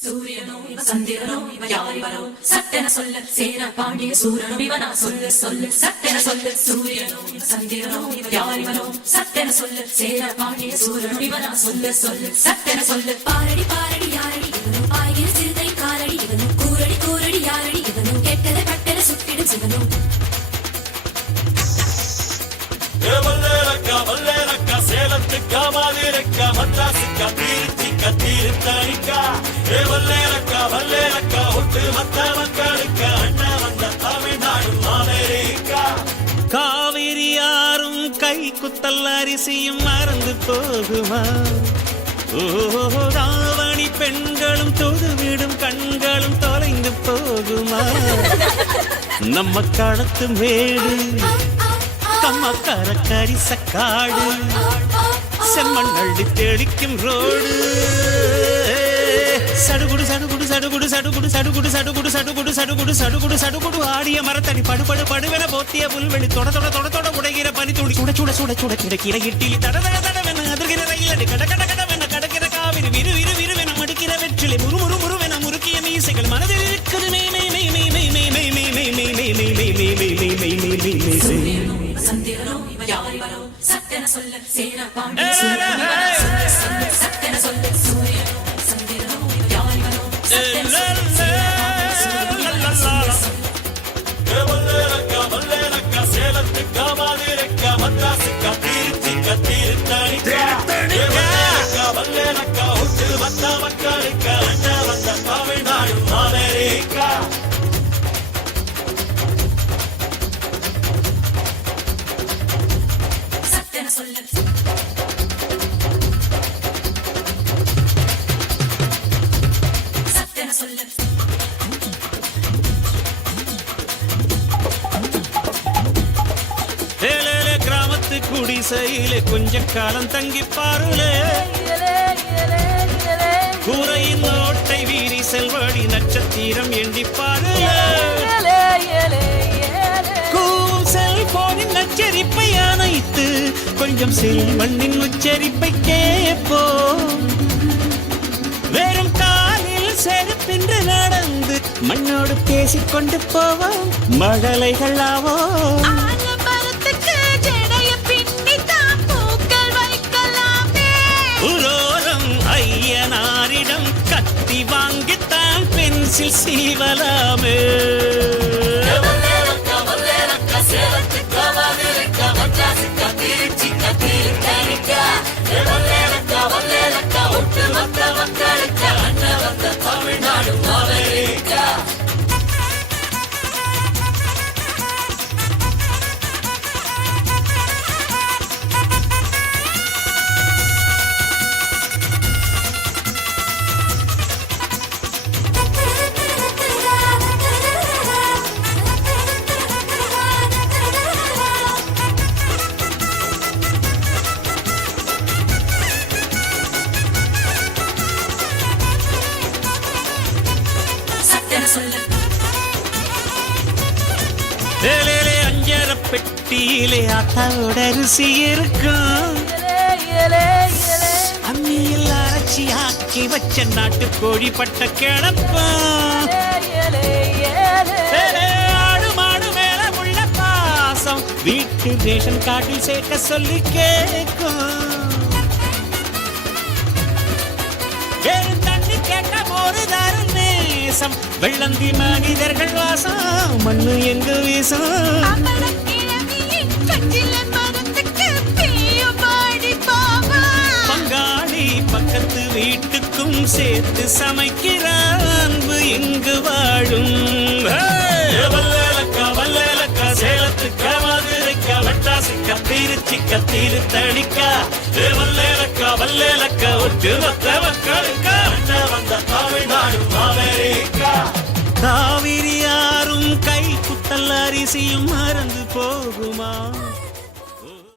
சூரியனோ இவ சந்திரனோ இவ யாரிவரோ சட்டென சொல்ல சேர பாண்டிய சூரனோ இவனா சொல்ல சொல்ல சட்டென சொல்ல சூரியனோ இவ சந்திரனோ இவ யாரிவரோ சட்டென சொல்ல சேர பாண்டிய சூரனோ இவனா சொல்ல சொல்ல சட்டென சொல்ல பாரடி பாரடி யாரடி இவனோ பாய்கிற சிறுதை காரடி இவனோ கூரடி கூரடி யாரடி இவனோ கெட்டதை பட்டென சுட்டிடும் சிவனோ வல்லேலக்கா சேலத்துக்கா மாதிரக்கா மத்தாசிக்கா தீர்த்திக்கா தீர்த்தணிக்கா வல்லேலக்கா ஒட்டு மத்த மக்களுக்கா அண்ணா வந்த தமிழ்நாடு அமெரிக்கா காவிரி யாரும் கை குத்தல் அரிசியும் மறந்து போகுமா ராவணி பெண்களும் தொழுவிடும் கண்களும் தொலைந்து போகுமா நம்ம களத்து மேடு கம்மக்கார கரிசக்காடு செம்மண் அள்ளி தெளிக்கும் ரோடு சடுகுடு சடுகுடு சடுகுடு சடுகுடு சடுகுடு சடுகுடு சடுகுடு சடுகுடு சடுகுடு சடுகுடு ஆடிய மரத்தடி படுபடு படுவென போத்திய புல்வெளி தொட தொட தொட தொட உடைகிற பனி துளி சுட சுட சுட சுட கிடக்கிற இட்டிலி தட தட தடவென அதிர்கிற ரயிலடி கட கட கடவென கடக்கிற காவிரி விரு விரு விருவென மடிக்கிற வெற்றிலை முறு முறு முறுவென முறுக்கிய மீசைகள் மனதில் இருக்குது மெய் மெய் மெய் மெய் மெய் மெய் மெய் மெய் மெய் மெய் மெய் மெய் மெய் மெய் மெய் மெய் மெய் மெய் மெய் சூரியனோ இவ சந்திரனோ இவ யாரிவரோ சட்டென சொல்ல சேர பாண்டிய சூரனோ இவனா சொல்ல சொல்ல சட்டென சொல்ல சூரியனோ சந்திரனோ இவ யாரிவரோ சட்டென சொல்ல சேர பாண்டிய சூரனோ இவனா சொல்ல சொல்ல வல்லேலக்கா சேலத்துக்கா மாதிரக்கா மத்தாசிக்கா தீர்த்திக்கா தீர்த்தணிக்கா வல்லேலக்கா ஒட்டு மத்த மக்களுக்கா அண்ணா வந்த தமிழ்நாடு அமெரிக்கா சட்டென சொல்ல சட்டென சொல்ல ஏலேலே கிராமத்து குடிசையிலே கொஞ்ச காலம் தங்கி பாருலே கூரையின் ஓட்டை வீரி செல்வடி நட்சத்திரம் எண்ணி பாருலே கூவும் செல்போனின் நச்சரிப்பை அணைத்து கொஞ்சம் செல்வண்ணின் உச்சரிப்பை கேட்போம் வெறும் காலில் செருப்பின்று நடந்து மண்ணோடு பேசிக்கொண்டு போவோம் மழலைகள் ஆவோம் ஐயனாரிடம் கத்தி வாங்கித்தான் பென்சில் சீவலாமே சேலத்துக்கா மாதிரக்கா மத்தாசிக்கா தீர்த்திக்கா தீர்த்தணிக்கா வல்லேலக்கா ஒட்டு மத்த மக்களுக்கா அண்ணா வந்த தமிழ்நாடு அமெரிக்கா சட்டென சொல்ல ஏலேலே அஞ்சர பெட்டியிலே ஆத்தாவோட அரிசி இருக்கும் அம்மியில் அரைச்சி ஆக்கி வச்ச நாட்டு கோழி பட்ட கிளப்பம் ஆடு மாடு மேல உள்ள பாசம் வீட்டு ரேஷன் கார்டில் சேர்க்க சொல்லி கேட்கும் வேறு தண்ணி கேட்ட ஒரு தரும் நேசம் வெள்ளந்தி மனிதர்கள் வாசம் மண்ணு எங்கு வீசம் பங்காளி பக்கத்து வீட்டுக்கும் சேர்த்து சமைக்கிற அன்பு எங்கு வாழும் வல்லேலக்கா சேலத்துக்கா மாதிரக்கா மத்தாசிக்கா தீர்த்திக்கா தீர்த்தணிக்கா வல்லேலக்கா ஒட்டு மத்த மக்களுக்கா